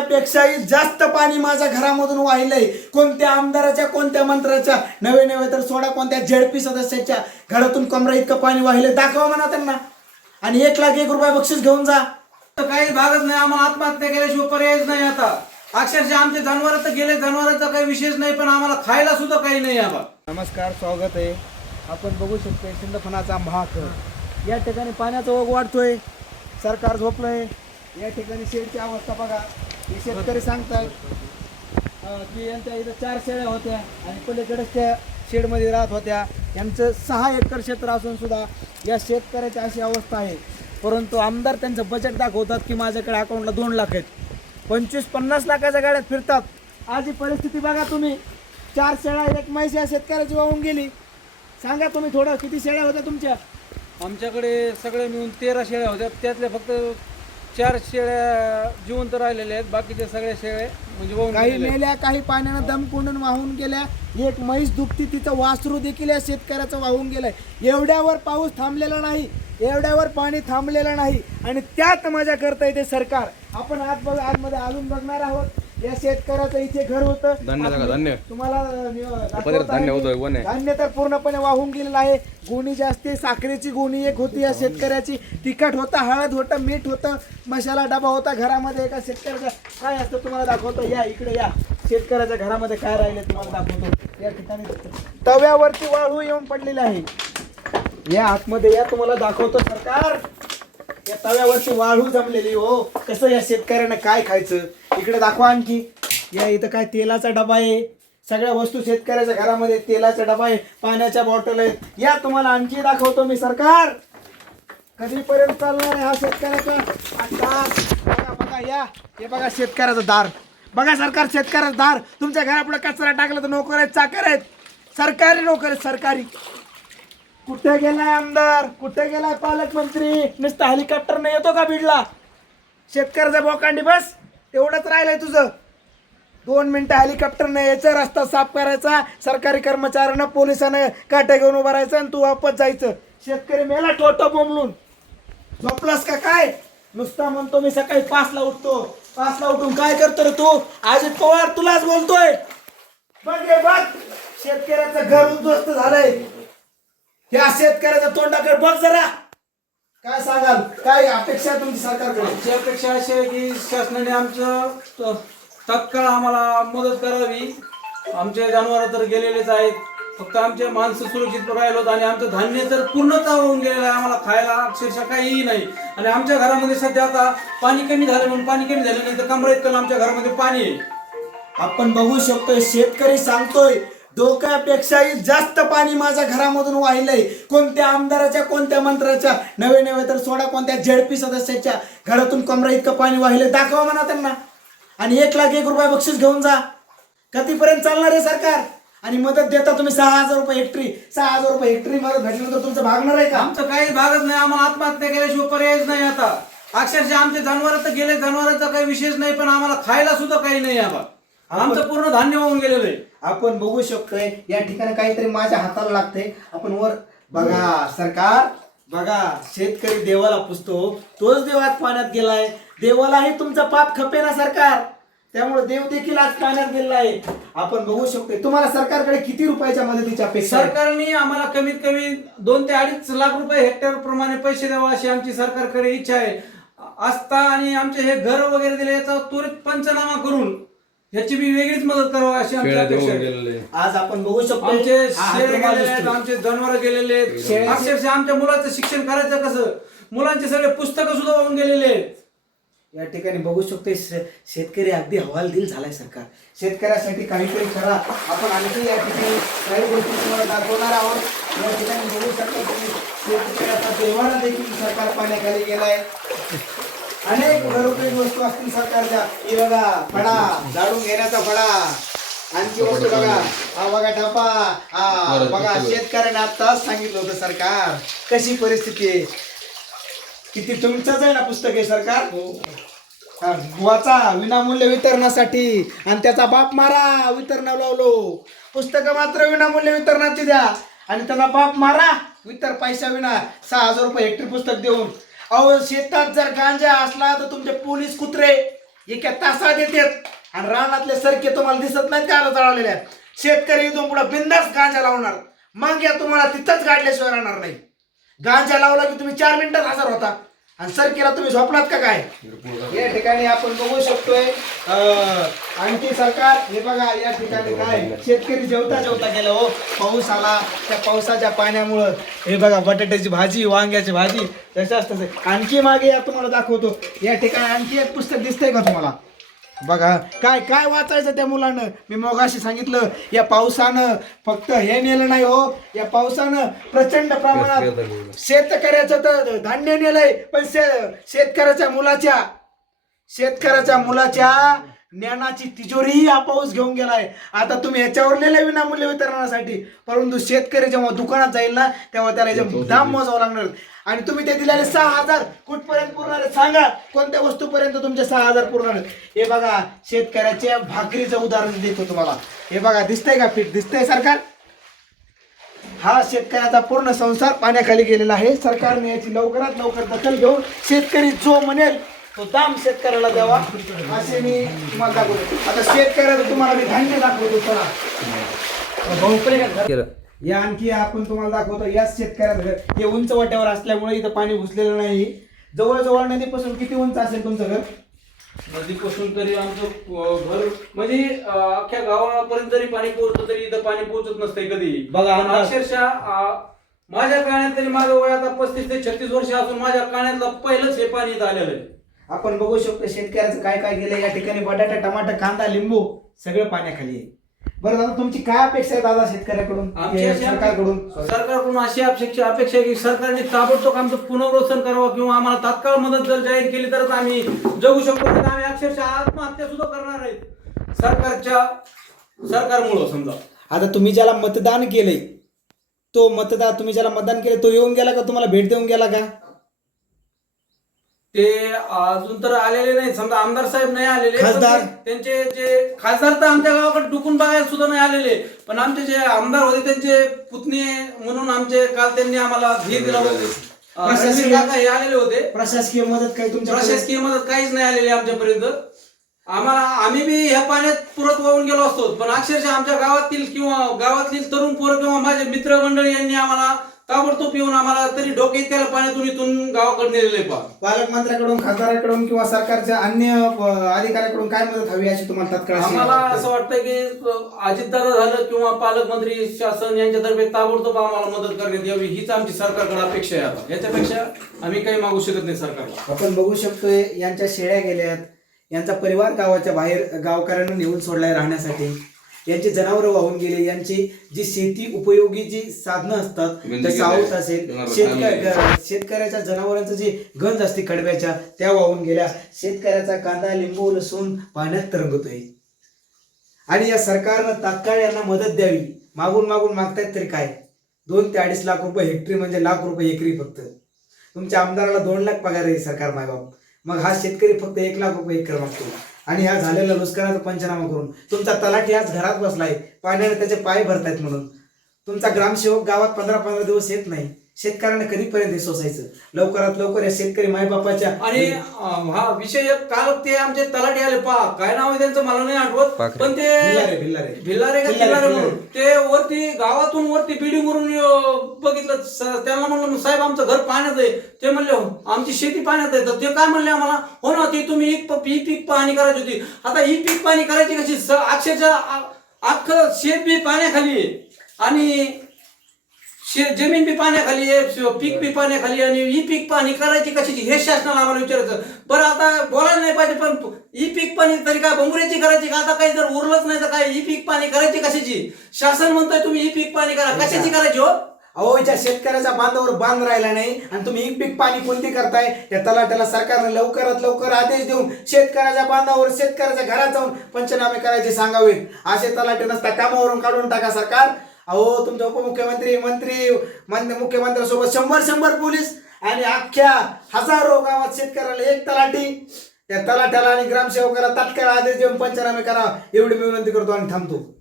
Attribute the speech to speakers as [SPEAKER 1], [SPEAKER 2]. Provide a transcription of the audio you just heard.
[SPEAKER 1] डोक्यापेक्षाही जास्त पाणी माझ्या घरामधून वाहिलंय. कोणत्या आमदाराच्या कोणत्या मंत्र्याच्या नवे नवे तर सोडा कोणत्या झेडपी सदस्याच्या घरातून कमरा इतकं पाणी वाहिलंय दाखवा म्हणा त्यांना. आणि एक लाख एक रुपये बक्षीस घेऊन जा.
[SPEAKER 2] काही भागच नाही आम्हाला आत्महत्या केल्याशिवाय पर्यायच नाही आता. अक्षरशः आमचे जनावर तर गेले जनावरांचा काही विशेष नाही पण आम्हाला खायला सुद्धा काही नाही आता
[SPEAKER 1] नमस्कार स्वागत आहे. आपण बघू शकतो सिंदफनाचा महाक या ठिकाणी पाण्याचा ओघ वाढतोय. सरकार झोपलंय. या ठिकाणी शेडची अवस्था बघा. हे शेतकरी सांगतात की यांच्या इथं चार शेळ्या होत्या आणि पलीकडेच त्या शेडमध्ये राहत होत्या. यांचं सहा एकर क्षेत्र असून सुद्धा या शेतकऱ्याची अशी अवस्था आहे. परंतु आमदार त्यांचं बजेट दाखवतात की माझ्याकडे अकाउंटला दोन लाख आहेत. पंचवीस पन्नास लाखाच्या गाड्यात फिरतात. आज ही परिस्थिती बघा तुम्ही. चार शेळ्या एक म्हैस या शेतकऱ्याची वाहून गेली. सांगा तुम्ही थोडं किती शेळ्या होत्या तुमच्या?
[SPEAKER 2] आमच्याकडे सगळे मिळून तेरा शेळ्या होत्या. त्यातल्या फक्त चार शेळ्या जिवंत राहिलेल्या आहेत बाकीच्या सगळ्या शेळ्या म्हणजे वाहून
[SPEAKER 1] काही
[SPEAKER 2] गेलेल्या आहेत.
[SPEAKER 1] मेल्या काही पाण्यानं दम कोंडून वाहून गेल्या. एक म्हैस दुखती तिचं वासरू देखील या शेतकऱ्याचं वाहून गेलंय. एवढ्यावर पाऊस थांबलेला नाही एवढ्यावर पाणी थांबलेलं नाही. आणि त्यात मजा करता येते सरकार. आपण आज बघ आतमध्ये अजून बघणार आहोत. या शेतकऱ्याचं इथे घर होतं.
[SPEAKER 3] धान्य धान्य.
[SPEAKER 1] तुम्हाला दाखवत
[SPEAKER 3] धान्य
[SPEAKER 1] आहे.
[SPEAKER 3] होतंय, वन आहे.
[SPEAKER 1] धान्य तर पूर्णपणे वाहून गेलेलं आहे. गोणी जास्त आहे साखरेची गोणी एक होती या शेतकऱ्याची. तिखट होता हळद होतं मीठ होतं मसाला डबा होता घरामध्ये एका शेतकऱ्याचा. काय असतं तुम्हाला दाखवतो? या इकडे या. शेतकऱ्याच्या घरामध्ये काय राहिले तुम्हाला दाखवतो. या ठिकाणी तव्यावरती वाळू येऊन पडलेली आहे. या आतमध्ये या तुम्हाला दाखवतो सरकार. या तव्यावरची वाळू जमलेली हो. कसं या शेतकऱ्यांना काय खायचं? इकडे दाखवा आणखी. या इथं काय तेलाचा डबा आहे. सगळ्या वस्तू शेतकऱ्याच्या घरामध्ये तेलाचा डबा आहे पाण्याच्या बॉटल आहेत. या तुम्हाला आणखी दाखवतो मी सरकार. कधीपर्यंत चालणार आहे हा शेतकऱ्याचा? बघा बघा या. हे बघा शेतकऱ्याचं दार. बघा सरकार शेतकऱ्याचं दार. तुमच्या घरापुढे कचरा टाकला तर नोकर आहेत चाकर आहेत. सरकारी नोकर आहेत सरकारी. कुठे गेलाय आमदार? कुठे गेलाय पालकमंत्री? नुसतं हेलिकॉप्टरने येतो का बीडला? शेतकऱ्याचा बोकांडी बस. तेवढंच राहिलंय तुझं. दोन मिनटं हेलिकॉप्टरने यायचं रस्ता साफ करायचा सरकारी कर्मचाऱ्यांना पोलिसांना काट्या घेऊन उभं राहायचं आणि तू वापस जायचं. शेतकरी मेला ठोटो बोंबलून. झोपलास का काय? नुसता म्हणतो मी सकाळी पाचला उठतो. पाचला उठून काय करतो रे तू? अजित पवार तुलाच बोलतोय. बघ हे बघ. शेतकऱ्याचं घर उद्ध्वस्त झालंय. या शेतकऱ्याच्या तोंडाकडे बघ जरा. काय सांगाल? काय अपेक्षा आहे तुमची सरकारकडे?
[SPEAKER 2] आमची अपेक्षा अशी आहे की शासनाने आमचं त- तत्काळ आम्हाला मदत करावी. आमचे जनावर तर गेलेलेच आहेत. फक्त आमचे माणसं सुरक्षित राहिलोत आणि आमचं धान्य तर पूर्णतः होऊन गेलेलं आहे आम्हाला खायला अक्षरशः काहीही नाही. आणि आमच्या घरामध्ये सध्या आता पाणी कमी झालं म्हणून पाणी कमी झाल्यानंतर कमरा इतकं आमच्या घरामध्ये पाणी आहे
[SPEAKER 1] आपण बघू शकतोय शेतकरी सांगतोय डोक्यापेक्षाही जास्त पाणी माझ्या घरामधून वाहिलंय. कोणत्या आमदाराच्या कोणत्या मंत्र्याच्या नवे नवे तर सोडा कोणत्या झेडपी सदस्याच्या घरातून कमरा इतकं पाणी वाहिलंय दाखवा म्हणा त्यांना. आणि एक लाख एक रुपये बक्षीस घेऊन जा. कधीपर्यंत चालणार आहे सरकार? आणि मदत देता तुम्ही सहा हजार रुपये हेक्टरी सहा हजार रुपये हेक्टरी मदत भेटल्यानंतर तुमचं भागणार आहे का?
[SPEAKER 2] आमचं काही भागच नाही आम्हाला आत्महत्या केल्याशिवाय पर्यायच नाही आता. अक्षरशः आमचे जनावर तर गेले जनावरांचा काही विशेष नाही पण आम्हाला खायला सुद्धा काही नाही आता आमचं पूर्ण धान्य वाहून गेलेलं आहे.
[SPEAKER 1] आपण बघू शकतोय या ठिकाणी काहीतरी माझ्या हाताला लागते आपण वर बघा सरकार बघा शेतकरी देवाला पुजतो तोच देव आज पाण्यात गेलाय. देवालाही तुमचा पाप खपे ना सरकार. त्यामुळे देव देखील आज पाण्यात गेलेला आहे. आपण बघू शकतोय. तुम्हाला सरकारकडे किती रुपयाच्या मदतीची अपेक्षा आहे?
[SPEAKER 2] सरकारने आम्हाला कमीत कमी दोन ते अडीच लाख रुपये हेक्टर प्रमाणे पैसे द्यावा अशी आमची सरकारकडे इच्छा आहे. असता आणि आमचे हे घर वगैरे दिले याचा त्वरित पंचनामा करून याची बी वेगळीच मदत करावी अशी आमची
[SPEAKER 3] शेळ्या
[SPEAKER 2] अपेक्षा
[SPEAKER 3] देऊन
[SPEAKER 2] आहे.
[SPEAKER 3] गेलेले.
[SPEAKER 1] आज आपण बघू शकतो
[SPEAKER 2] आमचे शेळे गेलेले आहेत आमचे जनावर गेलेले आहेत. अक्षरशः आमच्या मुलाचं शिक्षण करायचं कसं? मुलांचे सगळे पुस्तकं सुद्धा वाहून गेलेले आहेत.
[SPEAKER 1] या ठिकाणी बघू शकतोय शे- शेतकरी अगदी हवालदिल झालाय सरकार. शेतकऱ्यासाठी काहीतरी करा. आपण आणखी या ठिकाणी काही गोष्टी तुम्हाला दाखवणार आहोत. या ठिकाणी बघू शकता तुम्ही शेतकऱ्याचा देवाला देखील सरकार पाण्याखाली गेलाय. अनेक घरोघरी वस्तू असतील सरकारच्या. ही बघा फडा जाळून घेण्याचा फडा. आणखी वस्तू बघा. हा बघा डबा. हा बघा शेतकऱ्याने आताच सांगितलं होतं सरकार. कशी परिस्थिती आहे? किती तुमचंच आहे ना पुस्तक आहे सरकार? हा, वाचा विनामूल्य वितरणासाठी आणि त्याचा बाप मारा वितरणा लावलो. पुस्तकं मात्र विनामूल्य वितरणाची द्या. आणि त्याचा बाप मारा वितर पैसा विना सहा हजार रुपये हेक्टरी पुस्तक देऊन. अहो शेतात जर गांजा असला तर तुमचे पोलीस कुत्रे एका तासात येतात. आणि रानातले सरके तुम्हाला दिसत नाहीत का जळालेल्या? शेतकरी इथून पुढे बिंदास गांजा लावणार. मग या तुम्हाला तिथंच गाडल्याशिवाय राहणार नाही. गांजा लावला की तुम्ही चार मिनिटात हजर होता. आणि सरकीला तुम्ही झोपलात का काय? या ठिकाणी आपण बघू शकतोय आणखी सरकार हे बघा या ठिकाणी काय शेतकरी जेवता जेवता गेलं हो. पाऊस आला त्या पावसाच्या पाण्यामुळं हे बघा बटाट्याची भाजी वांग्याची भाजी तशाच तसे. आणखी मागे या तुम्हाला दाखवतो. या ठिकाणी आणखी एक पुस्तक दिसतंय का तुम्हाला? बघा काय काय वाचायचं त्या मुलानं? मी मगाशी सांगितलं या पावसानं फक्त हे नेलं नाही हो. या पावसानं प्रचंड प्रमाणात शेतकऱ्याचं तर धान्य नेलंय पण शे शेतकऱ्याच्या मुलाच्या शेतकऱ्याच्या मुलाच्या ज्ञानाची तिजोरीही हा पाऊस घेऊन गेलाय. आता तुम्ही याच्यावर लिहिलंय विनामूल्य वितरणासाठी. परंतु शेतकरी जेव्हा दुकानात जाईल ना तेव्हा त्याला याचे दाम मोजावं लागणार. आणि तुम्ही ते दिलेले सहा हजार कुठपर्यंत पुरणार आहेत? सांगा कोणत्या वस्तूपर्यंत तुमचे सहा हजार पुरणार? हे बघा शेतकऱ्याच्या भाकरीचं उदाहरण देतो तुम्हाला. हे बघा दिसतंय का पीठ? दिसतंय सरकार? हा शेतकऱ्याचा पूर्ण संसार पाण्याखाली गेलेला आहे. सरकारने याची लवकरात लवकर दखल घेऊन शेतकरी जो म्हणेल तो दाम शेतकऱ्याला द्यावा असे मी तुम्हाला दाखवतो. आता शेतकऱ्याचं तुम्हाला मी धान्य दाखवतो चला. या. आणखी आपण तुम्हाला दाखवतो याच शेतकऱ्याचं घर हे उंच वाट्यावर असल्यामुळे इथं पाणी घुसलेलं नाही. जवळजवळ नदीपासून किती उंच असेल तुमचं घर?
[SPEAKER 2] नदीपासून तरी आमचं अं, घर म्हणजे अं, अख्ख्या गावापर्यंत जरी पाणी पोहोचतं तरी इथं पाणी पोहोचत नसतंय कधी
[SPEAKER 1] बघा,
[SPEAKER 2] पण
[SPEAKER 1] अंदाज.
[SPEAKER 2] अक्षरशः अं, माझ्या काळात तरी माझं वय आता पस्तीस ते छत्तीस वर्ष असून माझ्या काळातलं पहिलंच हे पाणी इथं आलेलं आहे.
[SPEAKER 1] आपण बघू शकतो शेतकऱ्याचं काय काय गेलं या ठिकाणी बटाटा टमाटा कांदा लिंबू सगळं पाण्याखाली आहे. बरं दादा तुमची काय अपेक्षा आहे दादा शेतकऱ्याकडून?
[SPEAKER 2] आमची अशी
[SPEAKER 1] सरकारकडून?
[SPEAKER 2] सरकारकडून अशी अपेक्षा अपेक्षा आहे की सरकारने ताबडतोब आमचं पुनर्वसन करावं किंवा आम्हाला तात्काळ मदत जर जाहीर केली तरच आम्ही जगू शकतो. तर आम्ही अक्षरशः आत्महत्या सुद्धा करणार आहेत. सरकारच्या सरकारमुळं समजा.
[SPEAKER 1] आता तुम्ही ज्याला मतदान केलंय तो मतदार तुम्ही ज्याला मतदान केलं तो येऊन गेला का? तुम्हाला भेट देऊन गेला का?
[SPEAKER 2] ते अजून तर आलेले नाही समजा आमदार साहेब नाही आलेले
[SPEAKER 1] खासदार?
[SPEAKER 2] त्यांचे जे खासदार तर आमच्या गावाकडे डुकून बघायला सुद्धा नाही आलेले. पण आमचे जे आमदार होते त्यांचे पुतणे म्हणून आमचे काल त्यांनी आम्हाला धीर दिला होता.
[SPEAKER 1] प्रशासकीय-
[SPEAKER 2] काका हे आलेले होते.
[SPEAKER 1] प्रशासकीय मदत काही तुमच्या
[SPEAKER 2] प्रशासकीय मदत काहीच नाही आलेली आमच्यापर्यंत. आम्हाला आम्ही बी ह्या पाण्यात पुरत वाहून गेलो असतो. पण अक्षरशः आमच्या गावातील किंवा गावातील तरुण पोरं किंवा माझे मित्रमंडळी यांनी आम्हाला ताबडतोब येऊन आम्हाला तरी डोके इतक्याला पाण्यातून इथून गावाकडे नेलेले पा.
[SPEAKER 1] पालकमंत्र्याकडून खासदाराकडून किंवा सरकारच्या अन्य अधिकाऱ्याकडून काय मदत हवी अशी तुम्हाला तात्काळ
[SPEAKER 2] आम्हाला? असं वाटतं की अजितदादा झालं किंवा पालकमंत्री शासन यांच्यातर्फे ताबडतोब आम्हाला मदत करण्यात यावी हीच आमची सरकारकडे अपेक्षा आहे आता. याच्यापेक्षा आम्ही काही मागू शकत नाही सरकारला.
[SPEAKER 1] आपण बघू शकतोय यांच्या शेळ्या गेल्यात यांचा परिवार गावाच्या बाहेर गावकऱ्यांना नेऊन सोडलाय राहण्यासाठी. यांची जनावरं वाहून गेले यांची जी शेती उपयोगी जी साधनं असतात जसं. असेल. शेतकऱ्या. शेतकऱ्याच्या जनावरांचं जे गंज असते कडब्याच्या त्या वाहून गेल्या. शेतकऱ्याचा कांदा लिंबू लसूण पाण्यात तरंगतोय. आणि या सरकारनं तात्काळ यांना मदत द्यावी. मागून मागून मागतायत तरी काय? दोन ते अडीच लाख रुपये हेक्टरी म्हणजे लाख रुपये एकरी फक्त. तुमच्या आमदाराला दोन लाख पगार आहे सरकार मायबाप. मग हा शेतकरी फक्त एक लाख रुपये एकर मागतो. आणि ह्या झालेल्या नुकसानाचा पंचनामा करून तुमचा तलाठी आज घरात बसलाय. पाण्याने त्याचे पाय भरतायत म्हणून. तुमचा ग्रामसेवक गावात पंधरा पंधरा दिवस येत नाही. शेतकऱ्यांना कधीपर्यंत हे सोसायचं? लवकरात लवकर या शेतकरी मायबापाच्या
[SPEAKER 2] आणि अं, हा विषय एक काल ते आमचे तलाठी आले. पा काय नाव आहे त्यांचं? मला नाही आठवत.
[SPEAKER 3] पाखरे.
[SPEAKER 2] पण
[SPEAKER 1] भिल्लारे,
[SPEAKER 2] ते
[SPEAKER 1] भिल्लारे.
[SPEAKER 2] भिल्लारे. का
[SPEAKER 1] भिल्लारे,
[SPEAKER 2] किल्लारे
[SPEAKER 1] भिल्लारे.
[SPEAKER 2] म्हणून? ते वरती गावातून वरती बिल्डिंग वरून अं, बघितलं. स- त्यांना म्हणलं साहेब आमचं घर पाण्यात आहे. ते म्हणले "हो, आमची शेती पाण्यात आहे. तर ते काय म्हणले आम्हाला? हो ना ती तुम्ही प- ही पीक पाहणी करायची होती. आता ही पीक पाहणी करायची कशी? स- अक्षरशः आ- अख्खं शेत बी पाण्याखाली आहे. आणि शे जमीन बी पाण्याखाली आहे पीक बी पाण्याखाली आणि ही पीक पाणी करायची कशाची? हे शासनाला आम्हाला विचारायचं बरं आता बोलायला नाही पाहिजे पण ही पीक पाणी तरी काय बंगुऱ्याची करायची का? आता काही जर उरलंच नाही तर काय ही पीक पाणी करायची कशाची? शासन म्हणतोय तुम्ही ही पीक पाणी करा. कशाची करायची हो?
[SPEAKER 1] अहो ज्या शेतकऱ्याच्या बांधावर बांध राहिला नाही आणि तुम्ही ही पीक पाणी कोणती करताय? या तलाट्याला सरकारने लवकरात लवकर आदेश देऊन शेतकऱ्याच्या बांधावर शेतकऱ्याच्या घरात जाऊन पंचनामे करायचे सांगावेत. असे तलाटे नसता कामावरून काढून टाका सरकार. अहो तुमचे उपमुख्यमंत्री मंत्री मन- मुख्यमंत्र्यांसोबत शंभर शंभर पोलीस आणि अख्ख्या हजारो गावात शेतकऱ्याला एक तलाठी. त्या तलाट्याला आणि ग्रामसेवकाला तात्काळ आदेश देऊन पंचनामे करा एवढी मी विनंती करतो आणि थांबतो.